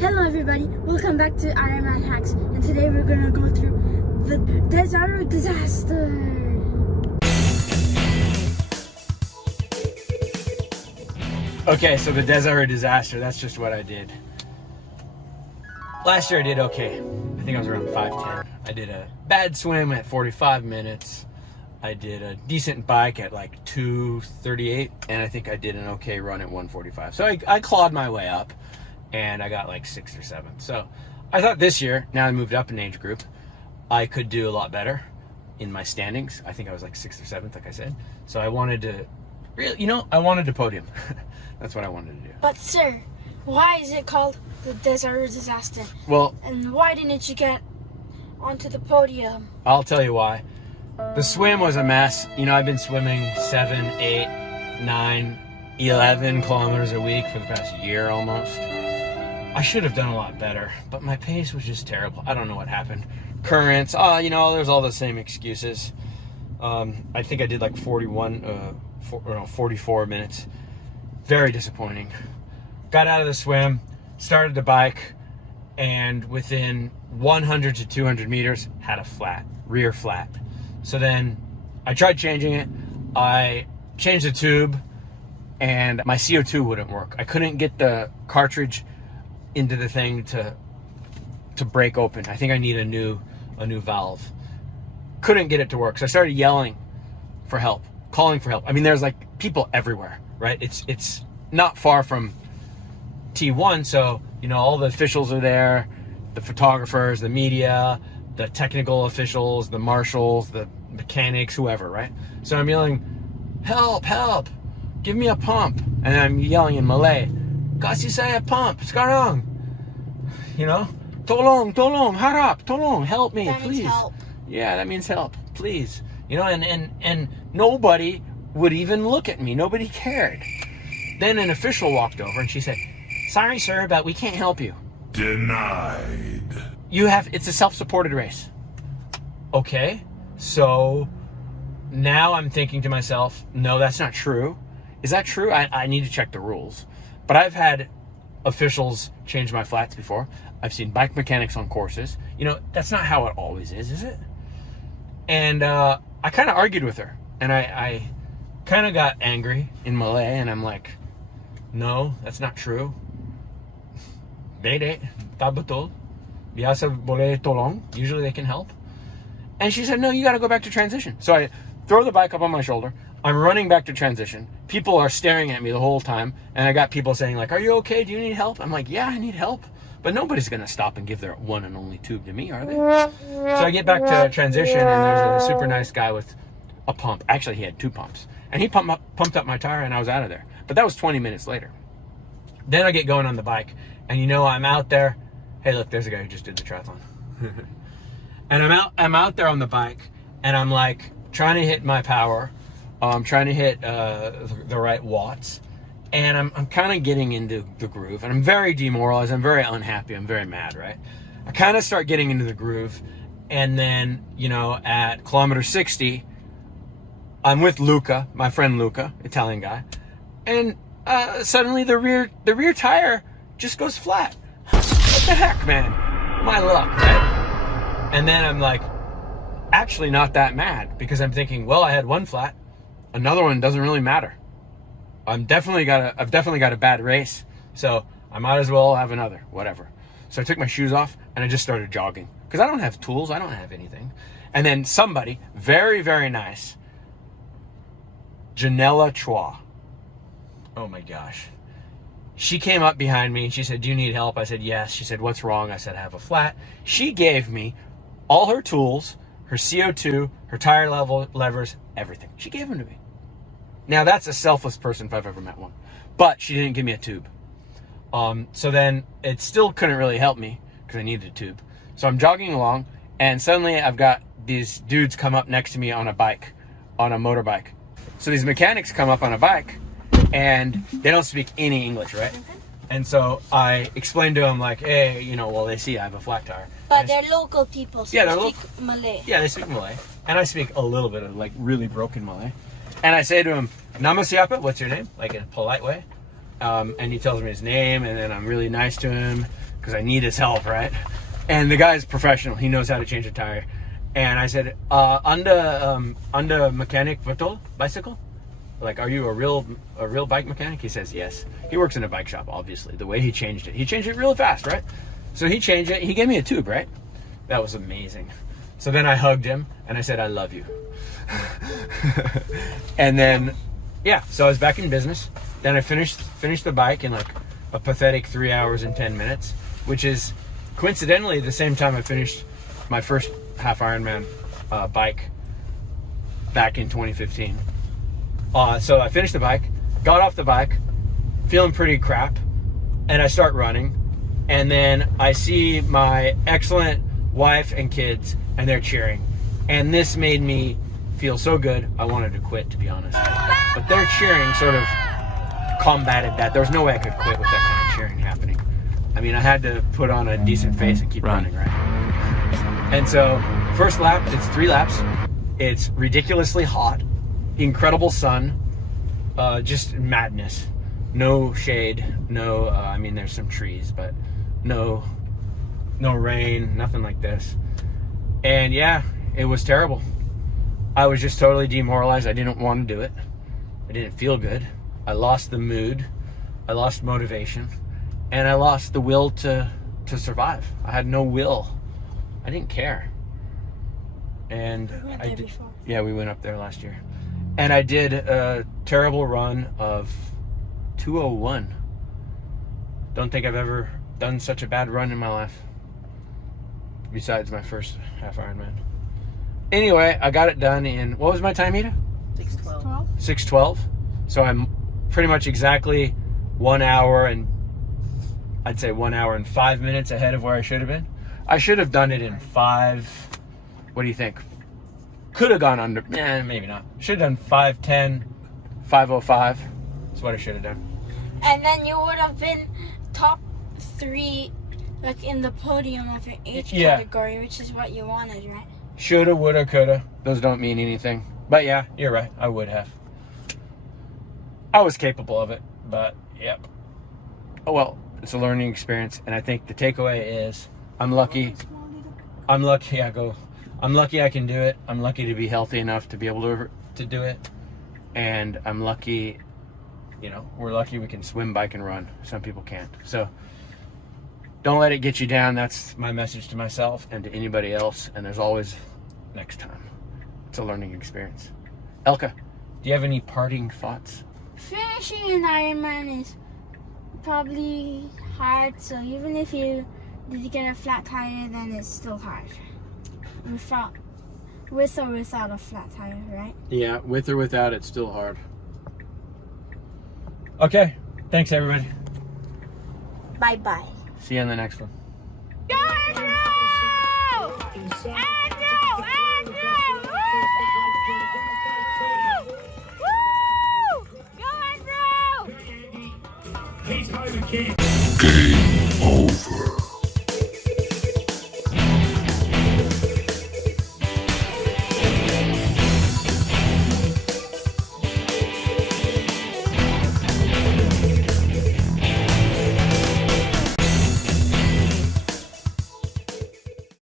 Hello everybody, welcome back to IronmanHacks, and today we're gonna go through the Desaru Disaster. Okay, so the Desaru Disaster, that's just what I did. Last year I did okay. I think I was around 5'10". I did a bad swim at 45 minutes. I did a decent bike at like 2:38, and I think I did an okay run at 1:45. So I clawed my way up, and I got like 6th or 7th. So I thought this year, now I moved up in age group, I could do a lot better in my standings. I think I was like 6th or 7th, like I said. So I wanted to, really, I wanted to podium. That's what I wanted to do. But sir, why is it called the Desaru Disaster? Well, and why didn't you get onto the podium? I'll tell you why. The swim was a mess. I've been swimming 7, 8, 9, 11 kilometers a week for the past year almost. I should have done a lot better, but my pace was just terrible. I don't know what happened. Currents, there's all the same excuses. I think I did like 44 minutes. Very disappointing. Got out of the swim, started the bike, and within 100 to 200 meters, had a flat, rear flat. So then I tried changing it. I changed the tube, and my CO2 wouldn't work. I couldn't get the cartridge into the thing to break open. I think I need a new valve. Couldn't get it to work. So I started yelling for help, calling for help. I mean, there's like people everywhere, right? It's not far from T1, so all the officials are there, the photographers, the media, the technical officials, the marshals, the mechanics, whoever, right? So I'm yelling, help, help, give me a pump. And I'm yelling in Malay, kasi saya pump, sekarang. Tolong, harap, tolong, help me, that please. Means help. Yeah, that means help, please. And nobody would even look at me. Nobody cared. Then an official walked over and she said, sorry, sir, but we can't help you. Denied. It's a self-supported race. Okay, so now I'm thinking to myself, no, that's not true. Is that true? I need to check the rules. But I've had officials change my flats before. I've seen bike mechanics on courses. That's not how it always is it? And I kind of argued with her. And I kind of got angry in Malay. And I'm like, no, that's not true. Bede, tak betul. Biasa boleh tolong. Usually they can help. And she said, no, you got to go back to transition. So I throw the bike up on my shoulder. I'm running back to transition. People are staring at me the whole time. And I got people saying like, are you okay? Do you need help? I'm like, yeah, I need help. But nobody's going to stop and give their one and only tube to me, are they? So I get back to transition, and there's a super nice guy with a pump. Actually, he had 2 pumps. And he pumped up my tire, and I was out of there. But that was 20 minutes later. Then I get going on the bike. And I'm out there. Hey, look, there's a guy who just did the triathlon. And I'm out there on the bike, and I'm like trying to hit my power. I'm trying to hit the right watts, and I'm kind of getting into the groove, and I'm very demoralized. I'm very unhappy. I'm very mad, right? I kind of start getting into the groove, and then at kilometer 60, I'm with Luca, my friend Luca, Italian guy, and suddenly the rear tire just goes flat. What the heck, man? My luck, right? And then I'm like, actually not that mad, because I'm thinking, well, I had one flat. Another one doesn't really matter. I've definitely got a bad race, so I might as well have another, whatever. So I took my shoes off and I just started jogging, because I don't have tools, I don't have anything. And then somebody, very, very nice, Janella Chua. Oh my gosh. She came up behind me and she said, do you need help? I said, yes. She said, what's wrong? I said, I have a flat. She gave me all her tools, her CO2, her tire levers, everything. She gave them to me. Now, that's a selfless person if I've ever met one. But she didn't give me a tube. So then it still couldn't really help me because I needed a tube. So I'm jogging along, and suddenly I've got these dudes come up next to me on a bike, on a motorbike. So these mechanics come up on a bike, and they don't speak any English, right? And so I explained to them like, hey, they see I have a flat tire. But they're local people, so yeah, they speak Malay. Yeah, they speak Malay. And I speak a little bit of like really broken Malay. And I say to him, Nama siapa? What's your name? Like in a polite way. And he tells me his name, and then I'm really nice to him. because I need his help, right? And the guy's professional. He knows how to change a tire. And I said, under mechanic betul bicycle? Like, are you a real bike mechanic? He says, yes. He works in a bike shop, obviously. The way he changed it real fast, right? So he changed it. He gave me a tube, right? That was amazing. So then I hugged him and I said, I love you. And then, yeah, so I was back in business. Then I finished the bike in like a pathetic 3 hours and 10 minutes, which is coincidentally the same time I finished my first half Ironman bike back in 2015. So I finished the bike, got off the bike, feeling pretty crap, and I start running. And then I see my excellent wife and kids, and they're cheering. And this made me feel so good, I wanted to quit, to be honest. But their cheering sort of combated that. There was no way I could quit with that kind of cheering happening. I mean, I had to put on a decent face and keep running, right? And so, first lap, it's 3 laps. It's ridiculously hot, incredible sun, just madness. No shade, no, I mean, there's some trees, but no rain, nothing like this. And yeah, it was terrible. I was just totally demoralized. I didn't want to do it. I didn't feel good. I lost the mood. I lost motivation. And I lost the will to survive. I had no will. I didn't care. And I did. Yeah, we went up there last year. And I did a terrible run of 2:01. Don't think I've ever done such a bad run in my life. Besides my first half Ironman. Anyway, I got it done in, what was my time, Ida? 6:12. 6:12. So I'm pretty much exactly 1 hour and, I'd say 1 hour and 5 minutes ahead of where I should have been. I should have done it in 5, what do you think? Could have gone under, maybe not. Should have done 5:10, 5:05. That's what I should have done. And then you would have been top 3, like in the podium of your age category, which is what you wanted, right? Shoulda, woulda, coulda. Those don't mean anything. But yeah, you're right. I would have. I was capable of it, but yep. Oh well, it's a learning experience, and I think the takeaway is I'm lucky. I'm lucky. Yeah, go. I'm lucky I can do it. I'm lucky to be healthy enough to be able to do it, and I'm lucky. You know, we're lucky we can swim, bike, and run. Some people can't. So don't let it get you down. That's my message to myself and to anybody else. And there's always next time. It's a learning experience. Elka, do you have any parting thoughts? Finishing an Ironman is probably hard, so even if you did get a flat tire, then it's still hard. With or without a flat tire, right? Yeah, with or without, it's still hard. Okay, thanks everybody. Bye-bye. See you on the next one. Andrew! Game over.